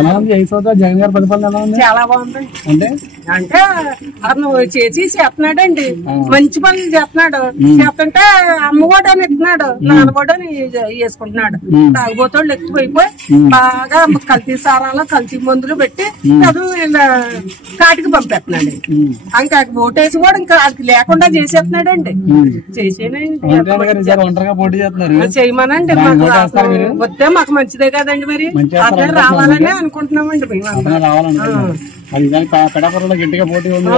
ఎలా ఉంది 5 సంవత్సరాలు జగన్ గారి పరిపాలన ఎలా ఉంది? చాలా బాగుంది. అంటే అంటే అతను చేస్తున్నాడండి, మంచి పనులు చేస్తున్నాడు. చేస్తుంటే అమ్మ కూడా ఇస్తున్నాడు, నాన్న కూడా వేసుకుంటున్నాడు. తాగుబోతోళ్ళు ఎక్కువైపోయి బాగా కల్తీ సారాలు కల్తీ మందులు పెట్టి చదువు కాటికి పంపేస్తున్నాడు. ఇంకా ఓటేసి కూడా ఇంకా అది లేకుండా చేసేస్తున్నాడండి. చేయమనండి, వద్దే మాకు మంచిదే కదండి. మరి అతనే రావాలని అనుకుంటున్నామండి గట్టిగా పోటీ ఉంది.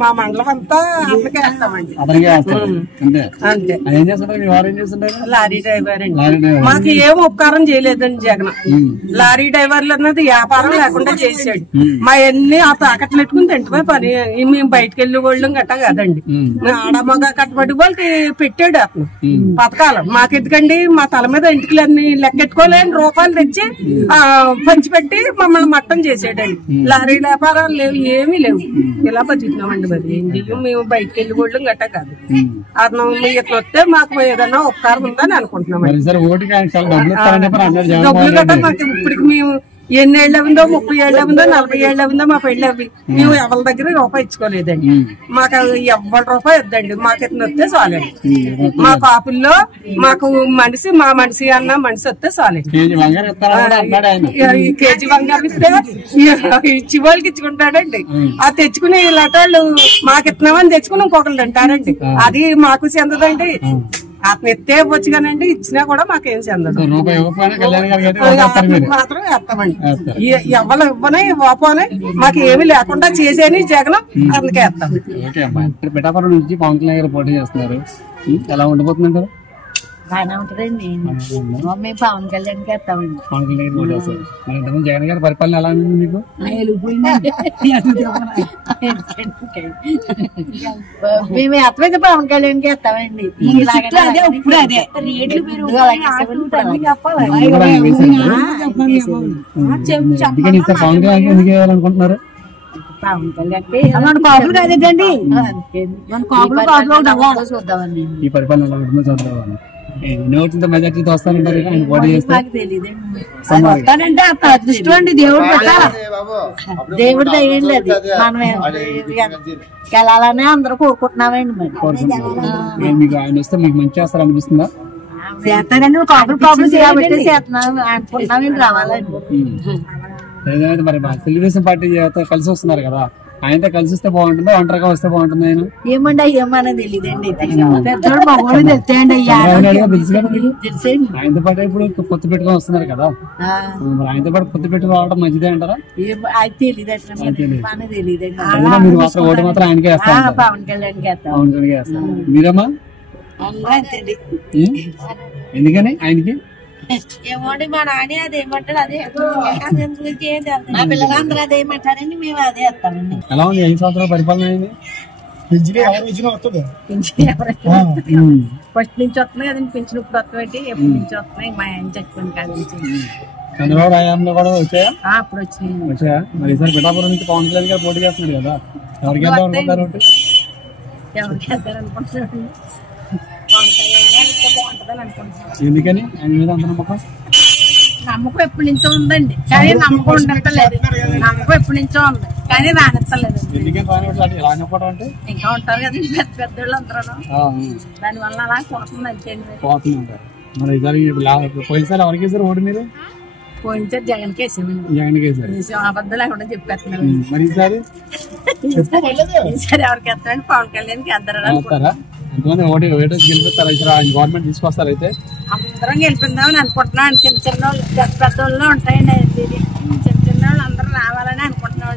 మా మండలం అంతా అతనికే వేస్తామండి. అంతే. లారీ డ్రైవర్ అండి. మాకు ఏం ఉపకారం చేయలేదండి జగన్. లారీ డ్రైవర్లు అన్నది వ్యాపారం లేకుండా చేసాడు. మా అన్ని ఆ తాకట్లు పెట్టుకుని తింటే పని. మేము బయటకు వెళ్ళి వాళ్ళం గట్టా కదండి. ఆడమగ కట్టబడి వాళ్ళకి పెట్టాడు అతను పథకాలు. మాకెందుకండి, మా తల మీద ఇంటికి లెక్కెట్టుకోలేని రూపాయలు తెచ్చి పంచిపెట్టి మమ్మల్ని మట్టం చేసాడండి. లారీ వ్యాపారాలు లేవు, ఏమీ లేవు. ఇలా బతుకుతున్నామండి. మరి ఏం చెయ్యం, మేము బయటకు వెళ్ళి వాళ్ళం గట్టా కాదు. అతను ఇట్లా వస్తే మాకు ఏదైనా ఉపకారం ఉందని అనుకుంటున్నామండి. డబ్బులు గట్టా మాకు ఇప్పటికి మేము ఎన్నేళ్ళు అవిందో, 30 ఏళ్ళు అవిందో, 40 ఏళ్ళు అవిందో మా పెళ్లి అవి మేము ఎవరి దగ్గర రూపాయి ఇచ్చుకోలేదండి. మాకు ఎవరి రూపాయి వద్దండి, మాకు ఇతను వస్తే చాలండి. మా కాపుల్లో మాకు మా మనిషి అన్న మనిషి వస్తే చాలండి. కేజీ బంగారు ఇస్తే ఇచ్చి వాళ్ళకి ఇచ్చుకుంటాడండి. అది తెచ్చుకుని ఇలాంటి మాకు ఇస్తున్నామని తెచ్చుకుని ఇంకొకళ్ళు తింటారండి. అది మాకు చెందదండి. అతను ఎత్తే వచ్చు కానండి, ఇచ్చినా కూడా మాకేం చెందదు. మాత్రం వేస్తామండి. ఎవరు ఇవ్వని ఓపోని మాకు ఏమి లేకుండా చేసేని జగన్ అందుకే వేస్తాం. పిఠాపురం నుంచి పవన్ కళ్యాణ్ గారు పోటీ చేస్తున్నారు, ఎలా ఉండబోతుందంటారు? బాగానే ఉంటదండి. మేము పవన్ కళ్యాణ్ కి వేస్తామండి. పవన్ కళ్యాణ్ పోటీ చేస్తారు. మరి ఇంతకుముందు జగన్ గారి పరిపాలన ఎలా ఉంది మీకు? మేము వేస్తామైతే పవన్ కళ్యాణ్ కి వేస్తామండి. ఇప్పుడు అదే రేట్లు పవన్ కళ్యాణ్ ఎందుకు వేయాలనుకుంటున్నారు? పవన్ కళ్యాణ్ కాపులు కాదండి, చూద్దామండి. ఈ పరిపాలన ఎలా ఉంటుందో చూద్దామని. ఎన్ని మెజార్టీతో వస్తానంటారు ఆయన పోటీ చేస్తే? వస్తానంటే అదృష్టం అండి, దేవుడు పెట్టాల. దేవుడు దయ్యండి, అది మనం వెళ్ళాలనే అందరూ కోరుకుంటున్నామండి. మరి మీకు ఆయన వస్తే మీకు మంచి చేస్తారు అనిపిస్తుందా? చేస్తానండి, కాపులు చేయబట్టి చేస్తున్నాం అనుకుంటున్నామండి, రావాలండి. మరి తెలుగుదేశం పార్టీ కలిసి వస్తున్నారు కదా, ఆయనతో కలిసి వస్తే బాగుంటుందా, ఒంటరిగా వస్తే బాగుంటుంది? ఆయన ఏమండి ఏమన్నా తెలియదండి. ఆయనతో పాటు ఇప్పుడు పొత్తు పెట్టుకొని వస్తున్నారు కదా, మరి ఆయనతో పాటు పొత్తు పెట్టుకుని రావడం మంచిదే అంటారా? తెలియదండి, మీరు మాత్రం ఓటు మాత్రం ఆయనకే వేస్తారు. పవన్ కళ్యాణ్ పవన్ కళ్యాణ్ వేస్తారు. మీరమ్మా? ఎందుకని ఆయనకి? ఏమోండి, మా నాని అదేమంటాడు అదే, మా పిల్లలందరూ అదేమంటారండి, మేము అదే వేస్తామండి. ఎలా ఉంది 5 సంవత్సరాల పరిపాలన అయింది? ఫస్ట్ నుంచి వస్తున్నాయి కదండి పింఛన్, ఇప్పుడు వస్తాయి ఎప్పటి నుంచి వస్తున్నాయి. మా ఆయన చచ్చిపోయిన కాడ నుంచి. చంద్రబాబు హయాంలో కూడా వచ్చాయా? అప్పుడు వచ్చినాయి. వచ్చాయా? మరి ఈసారి పిఠాపురం నుంచి పవన్ కళ్యాణ్ గారు పోటీ చేస్తున్నారు కదా, ఎవరికి వెళ్దాం అనుకుంటారు? ఎవరికి వెళ్తారనుకుంటున్నాడు? ఎందుకని ఆయన మీద అంత నమ్మకం? నమ్మకం ఎప్పటి నుంచో ఉందండి, కానీ నమ్మకం ఉండట్లేదు. నమ్మకం ఎప్పటి నుంచో ఉంది, కానీ రానిస్తలేదు. ఇంకా ఉంటారు కదండి పెద్ద పెద్దోళ్ళు అందరూ, దాని వల్ల అలా పోతుంది అంతే. మరి పోయినసారి ఎవరికి వేసారు ఓటు మీరు? పోయినసారి జగన్ కేసామండి. జగన్ కేసారు, అబద్ధాలు లేకుండా చెప్పేస్తున్నారు. మరి ఈసారి ఎవరికి వేస్తారండి? పవన్ కళ్యాణ్ కి వేస్తారా? ఎంతమంది ఓటు గెలిపిస్తారు? ఆయన గవర్నమెంట్ తీసుకొస్తారు అయితే అందరం గెలిపిందామని అనుకుంటున్నాం. చిన్న చిన్న వాళ్ళు పెద్ద పెద్ద వాళ్ళు ఉంటాయండి, చిన్న చిన్న వాళ్ళు అందరూ రావాలని అనుకుంటున్నాం.